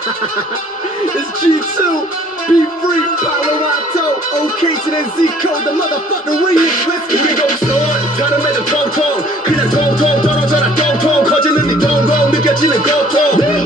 It's G2, be free, Palo Alto, OK to the Z code, the motherfucking remix. Let's get it. 우리 동선, 다른 애들 통통, 그냥 통통 떨어져라 통통, 커지는 네 동공, 느껴지는 고통.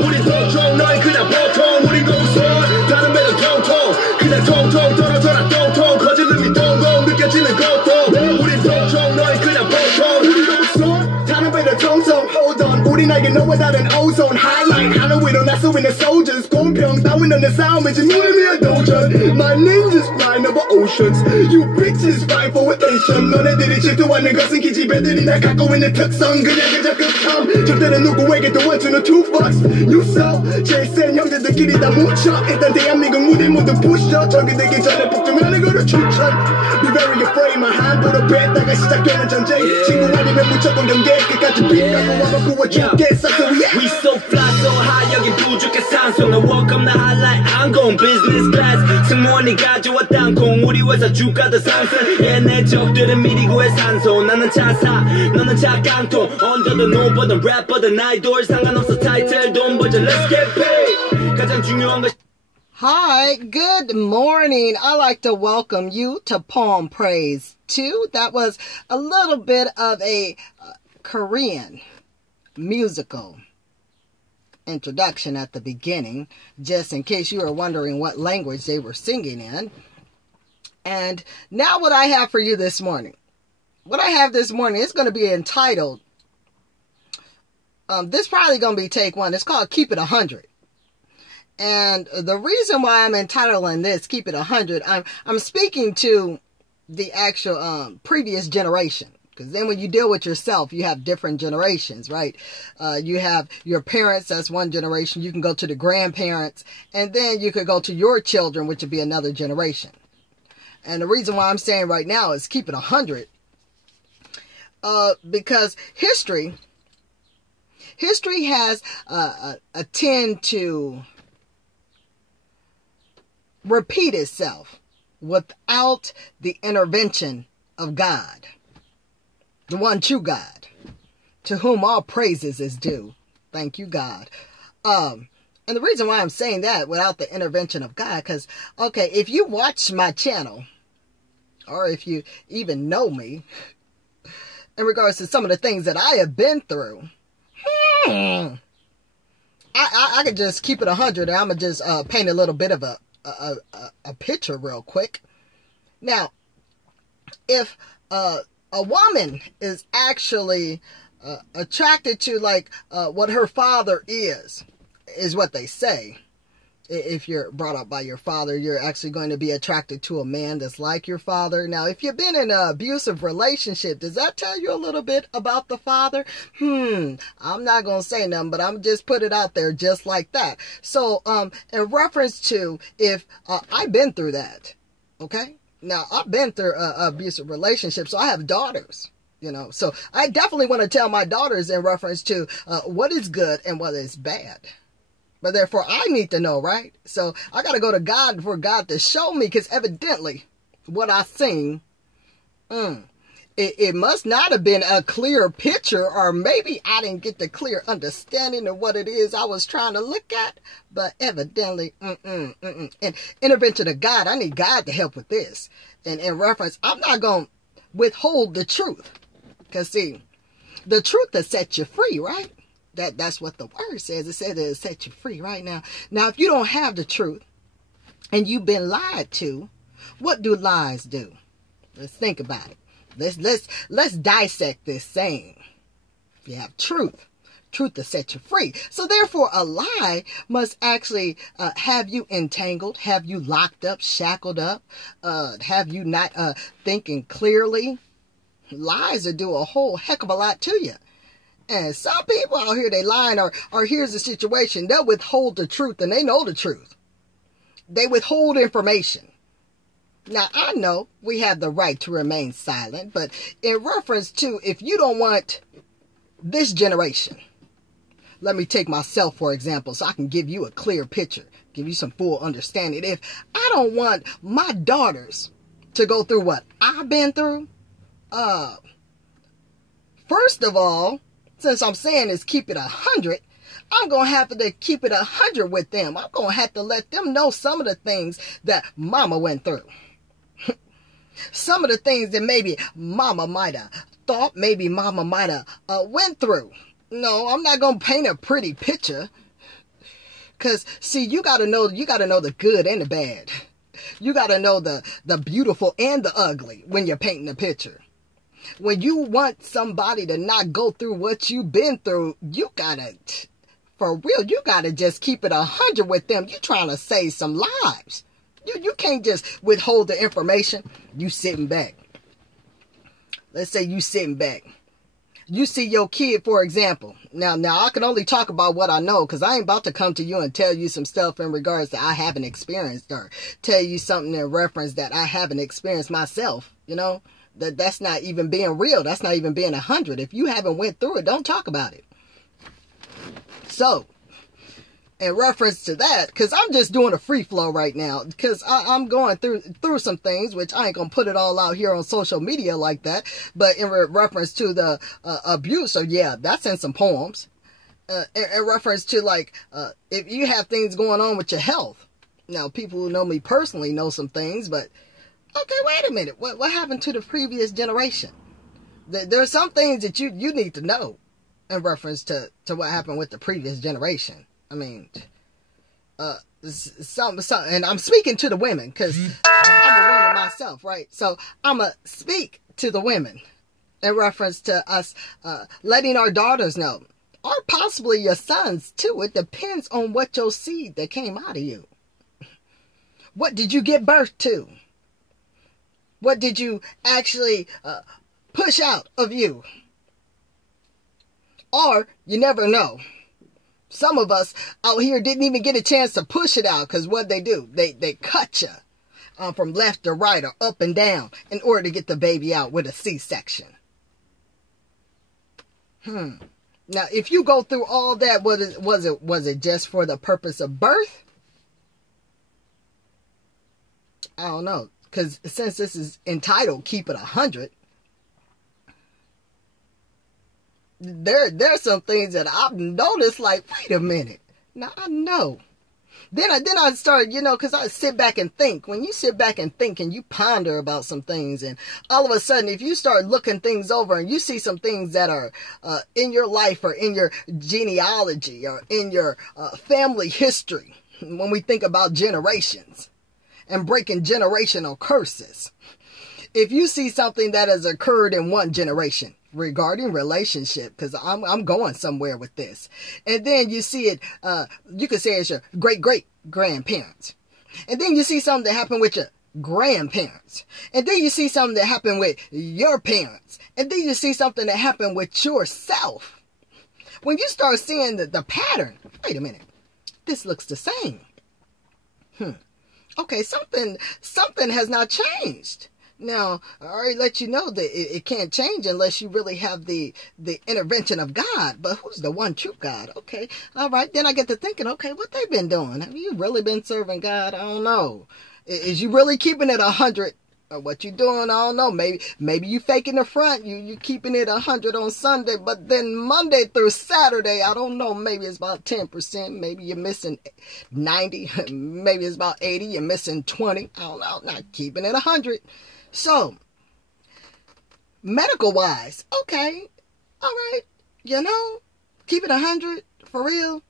우리 보통, 너희 그냥 보통. 우리 동선, 다른 애들 통통, 그냥 통통 떨어져라 통통, 커지는 네 동공, 느껴지는 고통. 우리 보통, 너희 그냥 보통. 우리 동선, 다른 애들 통통. Hold on, 우리 나에게 너와 다른 ozone highlight. 하나 위로 나서 있는 soldiers, 공평 따윈 없는 싸움이지 무의미한 도전. My ninjas flying over oceans, you bitches fight for attention. 너네들이 질투하는 것은 기집애들이 날 갖고 있는 특성. 그냥 그저 극혐, 적들은 누구에게도 want to know two fucks. You so, 제일 센 형제들끼리 다 뭉쳐. 일단 대한민국 무대 모두 부셔. 적이 되기 전에 복종하는 거를 추천. Be very afraid, my hand보다 뺐다가 시작되는 전쟁. 친구 아니면 무조건 경계, 끝까지 빗가고 와봐 구워줄게. We so fly so high 여기 부족한 산소. 나 welcome the highlight I'm going business class. 승무원이 가져와 땅콩. 우리 회사 주가도 상승. 얘네 적들은 미리 구해 산소. 나는 차사 너는 차깡통. Under the no 버든 rap 버든 아이돌 상관없어 타이틀 돈 벌자 let's get paid. 가장 중요한 것. Hi, good morning. I'd like to welcome you to Palm Praise 2. That was a little bit of a Korean musical introduction at the beginning, just in case you were wondering what language they were singing in. And now what I have for you this morning. What I have this morning is going to be entitled, this probably going to be take one. It's called Keep It 100. And the reason why I'm entitling this Keep It 100, I'm speaking to the actual previous generation. Because then when you deal with yourself, you have different generations, right? You have your parents, that's one generation. You can go to the grandparents, and then you could go to your children, which would be another generation. And the reason why I'm saying right now is keep it 100. Because history has a tend to repeat itself without the intervention of God. The one true God, to whom all praises is due. Thank you, God. And the reason why I'm saying that without the intervention of God, because, okay, if you watch my channel, or if you even know me, in regards to some of the things that I have been through, I could just keep it 100, and I'm going to just paint a little bit of a picture real quick. Now, if a woman is actually attracted to like what her father is what they say. If you're brought up by your father, you're actually going to be attracted to a man that's like your father. Now, if you've been in an abusive relationship, does that tell you a little bit about the father? I'm not going to say nothing, but I'm just put it out there just like that. So, in reference to if I've been through that, okay? Now, I've been through abusive relationships, so I have daughters, you know. So I definitely want to tell my daughters in reference to what is good and what is bad. But therefore, I need to know, right? So I got to go to God for God to show me, because evidently what I seen, it must not have been a clear picture, or maybe I didn't get the clear understanding of what it is I was trying to look at. But evidently, and intervention of God, I need God to help with this. And in reference, I'm not going to withhold the truth. Because see, the truth will set you free, right? That's what the word says. It says it'll set you free right now. Now, if you don't have the truth and you've been lied to, what do lies do? Let's think about it. Let's dissect this saying. You have truth. Truth to set you free. So therefore, a lie must actually have you entangled, have you locked up, shackled up, have you not thinking clearly. Lies will do a whole heck of a lot to you. And some people out here, they lying, or here's the situation. They'll withhold the truth, and they know the truth. They withhold information. Now, I know we have the right to remain silent, but in reference to if you don't want this generation, let me take myself, for example, so I can give you a clear picture, give you some full understanding. If I don't want my daughters to go through what I've been through, first of all, since I'm saying is keep it 100, I'm going to have to keep it 100 with them. I'm going to have to let them know some of the things that mama went through. Some of the things that maybe mama might have thought, maybe mama might have went through. No, I'm not going to paint a pretty picture. Because, see, you got to know the good and the bad. You got to know the beautiful and the ugly when you're painting a picture. When you want somebody to not go through what you've been through, you got to, for real, you got to just keep it 100 with them. You're trying to save some lives. You can't just withhold the information. You sitting back. Let's say you sitting back. You see your kid, for example. Now I can only talk about what I know, because I ain't about to come to you and tell you some stuff in regards that I haven't experienced, or tell you something in reference that I haven't experienced myself. You know, that's not even being real. That's not even being 100. If you haven't went through it, don't talk about it. So, in reference to that, because I'm just doing a free flow right now, because I'm going through some things, which I ain't going to put it all out here on social media like that, but in reference to the abuse, so yeah, that's in some poems. In reference to, like, if you have things going on with your health. Now, people who know me personally know some things, but, okay, wait a minute, what happened to the previous generation? There are some things that you need to know in reference to what happened with the previous generation. I mean, and I'm speaking to the women, because I'm a woman myself, right? So I'm going to speak to the women in reference to us letting our daughters know, or possibly your sons too. It depends on what your seed that came out of you. What did you give birth to? What did you actually push out of you? Or you never know. Some of us out here didn't even get a chance to push it out, because what they do, they cut you from left to right or up and down in order to get the baby out with a C-section. Now, if you go through all that, was it just for the purpose of birth? I don't know, because since this is entitled Keep It 100, there's some things that I've noticed, like, wait a minute. Now, I know. Then I start, because I sit back and think. When you sit back and think and you ponder about some things, and all of a sudden, if you start looking things over and you see some things that are in your life or in your genealogy or in your family history, when we think about generations and breaking generational curses, if you see something that has occurred in one generation, regarding relationship, because I'm going somewhere with this. And then you see it, you could say it's your great-great-grandparents. And then you see something that happened with your grandparents. And then you see something that happened with your parents. And then you see something that happened with yourself. When you start seeing the pattern, wait a minute, this looks the same. Okay, something has not changed. Now, I already let you know that it can't change unless you really have the intervention of God. But who's the one true God? Okay, all right. Then I get to thinking, okay, what they been doing? Have you really been serving God? I don't know. Is you really keeping it 100? Or what you doing? I don't know. Maybe you faking the front. You keeping it 100 on Sunday, but then Monday through Saturday, I don't know. Maybe it's about 10%. Maybe you're missing 90. Maybe it's about 80. You're missing 20. I don't know. Not keeping it 100. So, medical-wise, okay, all right, keep it 100, for real.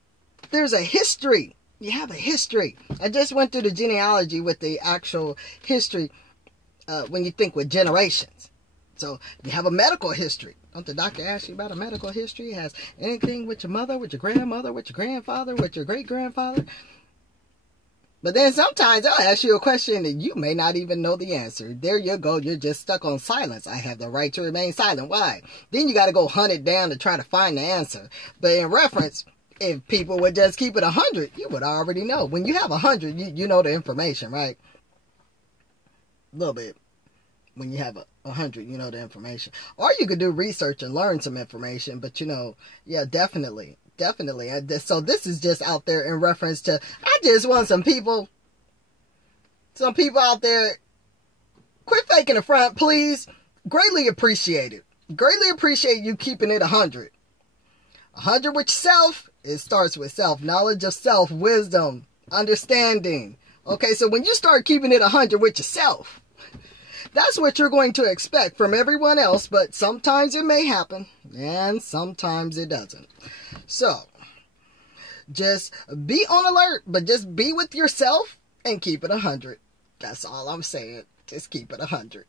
There's a history. You have a history. I just went through the genealogy with the actual history when you think with generations. So, you have a medical history. Don't the doctor ask you about a medical history? It has anything with your mother, with your grandmother, with your grandfather, with your great-grandfather? But then sometimes they'll ask you a question and you may not even know the answer. There you go. You're just stuck on silence. I have the right to remain silent. Why? Then you got to go hunt it down to try to find the answer. But in reference, if people would just keep it 100, you would already know. When you have 100, you know the information, right? A little bit. When you have 100, you know the information. Or you could do research and learn some information. But, yeah, definitely. Definitely. So this is just out there in reference to, I just want some people out there, quit faking the front, please. Greatly appreciate it. Greatly appreciate you keeping it 100. 100 with yourself It starts with self, knowledge of self, wisdom, understanding. Okay, so when you start keeping it 100 with yourself, that's what you're going to expect from everyone else, but sometimes it may happen, and sometimes it doesn't. So, just be on alert, but just be with yourself and keep it 100. That's all I'm saying. Just keep it 100.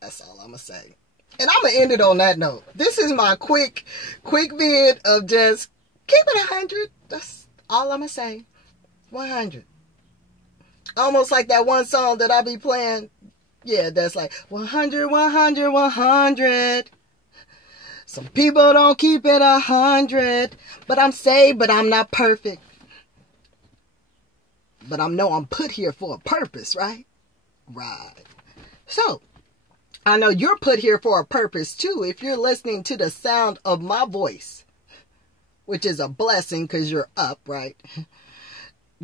That's all I'm going to say. And I'm going to end it on that note. This is my quick vid of just keep it 100. That's all I'm going to say. 100. Almost like that one song that I be playing. Yeah, that's like 100, 100, 100. Some people don't keep it 100. But I'm saved, but I'm not perfect. But I know I'm put here for a purpose, right? Right. So, I know you're put here for a purpose too if you're listening to the sound of my voice. Which is a blessing because you're up, right?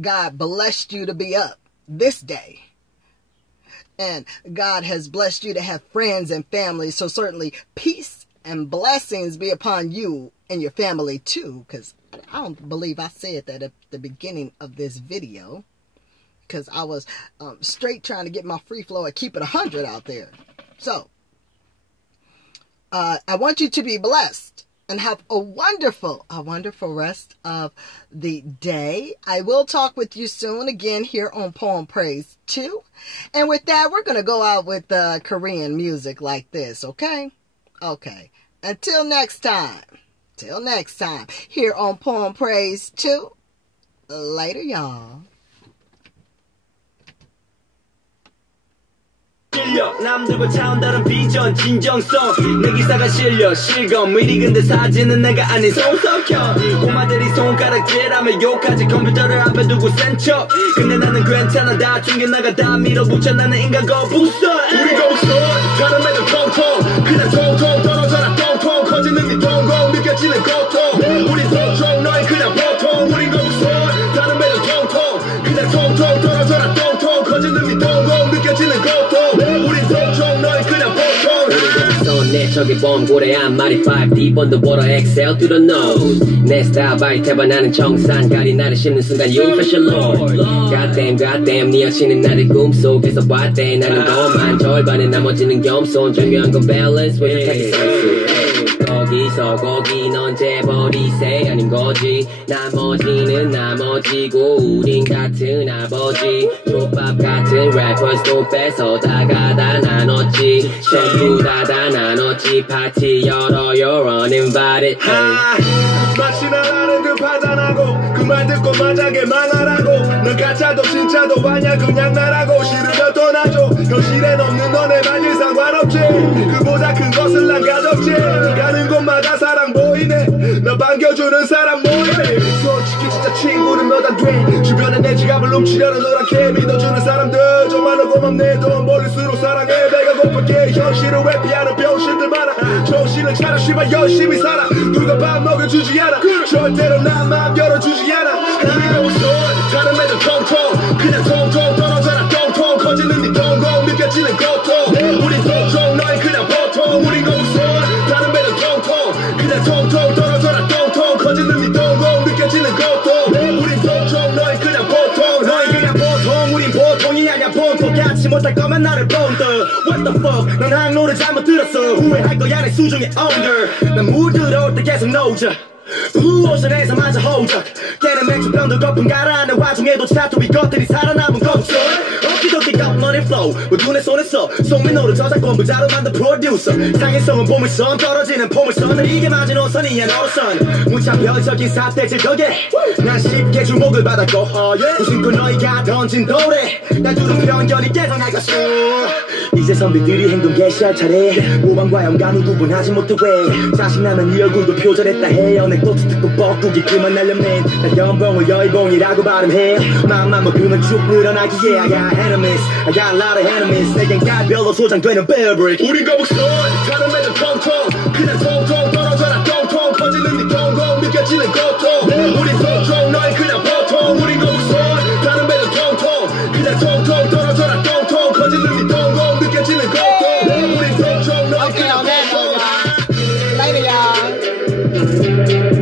God blessed you to be up this day. And God has blessed you to have friends and family. So certainly peace and blessings be upon you and your family too. Because I don't believe I said that at the beginning of this video. Because I was straight trying to get my free flow and keep it 100 out there. So, I want you to be blessed. And have a wonderful rest of the day. I will talk with you soon again here on Poem Praise 2. And with that, we're going to go out with Korean music like this, okay? Okay. Until next time. Till next time. Here on Poem Praise 2. Later, y'all. 실력 남들과 차원 다른 비전 진정성 내 기사가 실려 실검 미리 근데 사진은 내가 아닌 송석현 꼬마들이 손가락질하며 욕하지 컴퓨터를 앞에 두고 센 척 근데 나는 괜찮아 다 숨겨나가 다 밀어붙여 나는 인간 거북선 우리 거북선 다른 애들 통통 그냥 통통 떨어져라 통통 커지는 네 동공 느껴지는 고통 우리 통통 너희 그냥 보통 우리 거북선 다른 애들 통통 그냥 통통 떨어져라 통통 커지는 네 동공 느껴지는 고통 우리 통통 너희 그냥 보통 내 저기 범고래한 말이 5D 번더 벌어 excel to the nose 내 스타일 바이테바 나는 정상가리 나를 씹는 순간 you fashion lord goddamn 네 여친은 나를 꿈속에서 봤대 나는 너만 절반에 나머지는 겸손 중요한 건 balance 왜 이렇게 상수 거기서 거긴 언제 버리세 아닌 거지 나머지는 나머지고 우린 같은 아버지 족밥 같은 래퍼스도 뺏어다가 다 나눴지 전부 다 나눴지 파티 열어 you're uninvited 마치 나라는 그 판단하고 그 말 듣고 만약에 망하라고 넌 가짜도 진짜도 아냐 그냥 나라고 싫으면 떠나줘 현실엔 없는 너네 말일 상관없지 그보다 큰 것을 난 가졌지 가는 곳마다 사랑 보이네 너 반겨주는 사람 모이네 솔직히 진짜 친구는 몇 안 돼 주변에 내 지갑을 훔치려는 노랗게 믿어주는 사람들 좀 많아 고맙네 돈 벌릴수록 사랑해 배가 고프게 현실을 회피하는 병신들 많아 정신을 차려 씨발 열심히 살아 누가 밥 먹여주지 않아 절대로 난 마음 열어주지 않아 우리 거북선 다른 애들 통통 그냥 통통 떨어져라 통통 커지는 네 동공 느껴지는 고통 우리 통통 너희 그냥 보통 우리 거북선 다른 애들 통통 그냥 통통 떨어져라 통통 커지는 네 동공 느껴지는 고통 우리 통통 너희 그냥 보통 너희 그냥 보통 우린 보통이 아냐 보통 같이 못할 거면 나를 본드 What the fuck 넌 항로를 잘못 들었어 후회할 거야 내 수중에 under 난 물 들어올 때 계속 노자 우호선에서 마저 호적 걔는 맥주병도 거품 가라앉는 와중에도 차도 이것들이 살아남은 거북선 어깨도끼 깜놀의 flow 모두 내 손에 써 송민호를 저작권 부자로 만든 프로듀서 상해성은 보물선 떨어지는 포물선을 이게 맞은 오선이야 너로선 무차별적인 사태질 덕에 난 쉽게 주목을 받았고 무심코 너희가 던진 돌에 날 두른 편견이 개성할 것이 이제 선비들이 행동 개시할 차례 모방과 연관을 구분하지 못해 왜 자신나면 네 얼굴도 표절했다 해 어넥도트 듣고 뻐꾸기 그만 날려맨 난 연봉을 여의봉이라고 발음해 마음만 먹으면 쭉 늘어나기에 I got enemies I got a lot of enemies 내겐 깔별로 소장되는 fabric 우리 거북선 다른 애들 통통 그냥 통통 떨어져라 통통 커지는 네 동공 느껴지는 고통 우리 통통 너희 그냥 보통 우리 거북선 다른 애들 통통 그냥 통통 떨어져라 통통 커지는 네 동공 느껴지는 고통 우리 통통 너희 그냥 보통 Later, y'all.